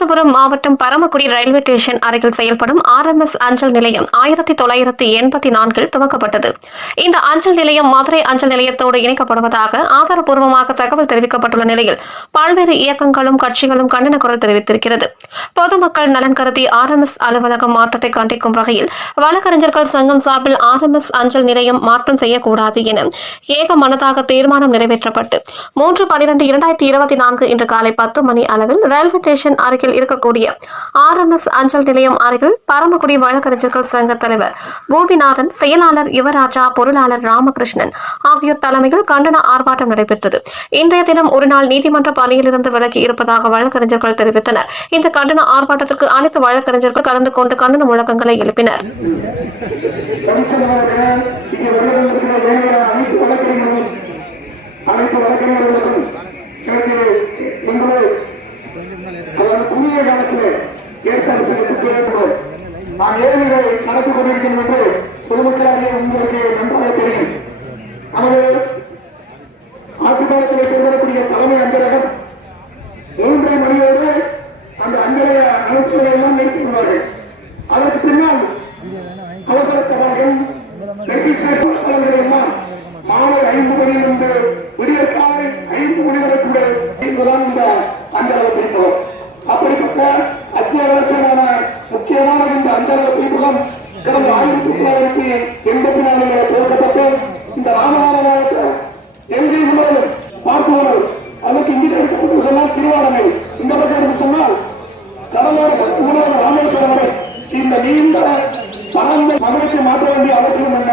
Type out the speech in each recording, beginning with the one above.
ராமநாதபுரம் மாவட்டம் Paramakudi railway station அருகில் செயல்படும் ஆர்எம்எஸ் அஞ்சல் நிலையம் ஆயிரத்தி தொள்ளாயிரத்தி எண்பத்தி நான்கில் துவக்கப்பட்டது. இந்த அஞ்சல் நிலையம் மதுரை அஞ்சல் நிலையத்தோடு இணைக்கப்படுவதாக ஆதாரப்பூர்வமாக தகவல் தெரிவிக்கப்பட்டுள்ள நிலையில் பல்வேறு இயக்கங்களும் கட்சிகளும் கண்டன குரல் தெரிவித்திருக்கிறது. பொதுமக்கள் நலன் கருதி ஆர்எம்எஸ் அலுவலகம் மாற்றத்தை கண்டிக்கும் வகையில் வழக்கறிஞர்கள் சங்கம் சார்பில் ஆர்எம்எஸ் அஞ்சல் நிலையம் மாற்றம் செய்யக்கூடாது என ஏக மனதாக தீர்மானம் நிறைவேற்றப்பட்டு மூன்று பன்னிரண்டு இரண்டாயிரத்தி இருபத்தி நான்கு இன்று காலை பத்து மணி அளவில் ரயில்வே ஸ்டேஷன் அருகில் இருக்கக்கூடிய ஆர்எம்எஸ் அஞ்சல் நிலையம் அருகில் பரமக்குடி வழக்கறிஞர்கள் சங்க தலைவர் கோபிநாதன் செயலாளர் யுவராஜா பொருளாளர் ராமகிருஷ்ணன் ஆகியோர் தலைமையில் கண்டன ஆர்ப்பாட்டம் நடைபெற்றது. இன்றைய தினம் ஒரு நாள் நீதிமன்ற பணியிலிருந்து விலகி இருப்பதாக வழக்கறிஞர்கள் தெரிவித்தனர். இந்த கண்டன ஆர்ப்பாட்டத்திற்கு அனைத்து வழக்கறிஞர்கள் கலந்து கொண்டு கண்டன முழக்கங்களை எழுப்பினர். அதாவது குறுகிய காலத்தில் ஏற்பாடு செய்யப்பட்டு வேண்டும் நான் ஏன் இதை நடத்தி கொண்டிருக்கிறேன் என்று பொதுமக்களாகிய உங்களுக்கு நன்றாக தெரியும். நமது ஆட்டுப்பாலத்திலே செயல்படக்கூடிய தலைமை அஞ்சலகம் மூன்றரை மணியோடு அந்த அஞ்சலக அனுப்புவதை எல்லாம் நிறுத்தி கொண்டார்கள் அதற்கு பின்னால் அவசர தபால்கள் ரெஜிஸ்ட்ரேஷன் அவர்கள் எல்லாம் மாலை ஐந்து மணியிலிருந்து விடியற்காலை ஐந்து மணி வரைக்குள்ள என்பதுதான் இந்த அஞ்சலகம் இருக்கிறோம் முக்கியமான இந்த அஞ்சலக பிரிப்பகம் கடந்த ஆயிரத்தி தொள்ளாயிரத்தி எண்பத்தி நாலிலே போடப்பட்டு இந்த ராமநாதபுரத்தை எங்கே முழுவதும் பார்த்துவர்கள். அதற்கு இங்கிட்ட எடுத்து சொன்னால் திருவாரணை இந்த பக்கம் எடுத்து சொன்னால் கடலோர ஊழல் ராமேஸ்வரம் வரை இந்த நீண்ட பரந்த மகளுக்கு மாற்ற வேண்டிய அவசியம் என்ன?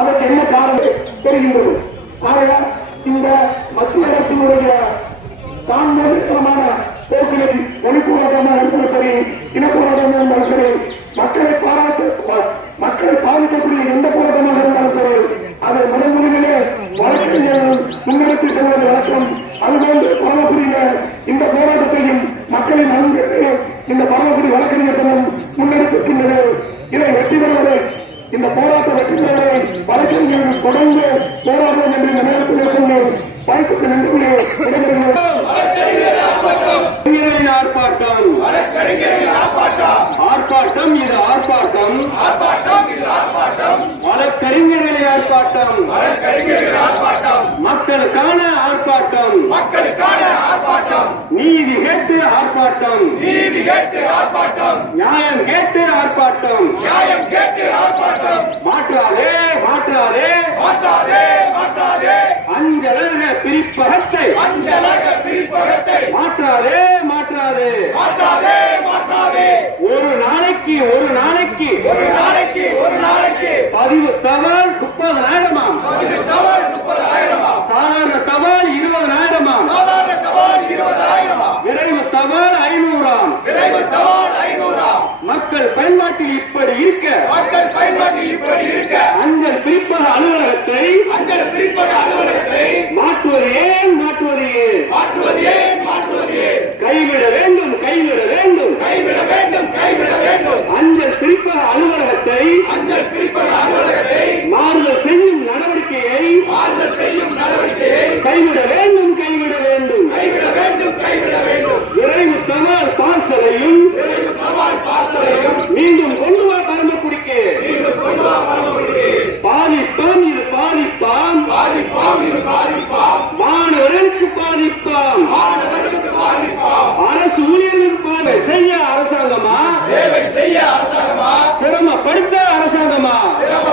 அதற்கு என்ன காரணம் தெரிகின்றது. ஆகையால் இந்த மத்திய அரசினுடைய தான் நெருக்கமான போக்கினை ஒளிப்போராட்டமாக எடுத்தது சரி இனப்போராட்டமாக இருந்தாலும் சரி மக்களை பாராட்டு மக்களை பாதிக்கக்கூடிய எந்த போராட்டமாக இருந்தாலும் சரி அதை முதன்முறையிலே வழக்கறிஞர்கள் செல்வது வழக்கம் அதுபோன்று பரமக்குடியில இந்த போராட்டத்தையும் மக்களை நன்கு இந்த பரமக்குடி வழக்கறிஞர் சங்கம் முன்னெடுத்திருக்கின்றது. இதை வெற்றி பெறுவதை இந்த போராட்டம் வெற்றி பெறுவதை வழக்கறிஞர்கள் தொடர்ந்து போராடுவோம் என்று இந்த நேரத்தில் சொல்லி வாய்ப்புக்கு நன்றி கூறி விடைபெறுகிறேன். இளைஞர்களின் ஆர்ப்பாட்டம். ஆர்ப்பாட்டம். இது ஆர்ப்பாட்டம். வழக்கறிஞர்களின் ஆர்ப்பாட்டம். மக்களுக்கான ஆர்ப்பாட்டம். நீதி கேட்டு ஆர்ப்பாட்டம். நியாயம் கேட்டு ஆர்ப்பாட்டம். மாற்றாதே மாற்றாதே. அஞ்சலக பிரிப்பகத்தை. மாற்றாதே மாற்றாதே. மக்கள் பயன்பாட்டில் இப்படி இருக்க. மக்கள் பயன்பாட்டில் இப்படி இருக்க. அஞ்சல் பிரிப்பக அலுவலகத்தை அஞ்சல் பிரிப்பக அலுவலகத்தை மாற்றுவது ஏன் மாற்றுவது ஏன்? மாற்றுவது ஏன் மாற்றுவது ஏன்? கைவிட வேண்டும் கைவிட வேண்டும். கைவிட வேண்டும் கைவிட வேண்டும். அஞ்சல் பிரிப்பக அலுவலகத்தை அஞ்சல் சேவை செய்ய அரசாங்கமா? சேவை செய்ய அரசாங்கமா? சிரமப்படுத்த அரசாங்கமா? சிரம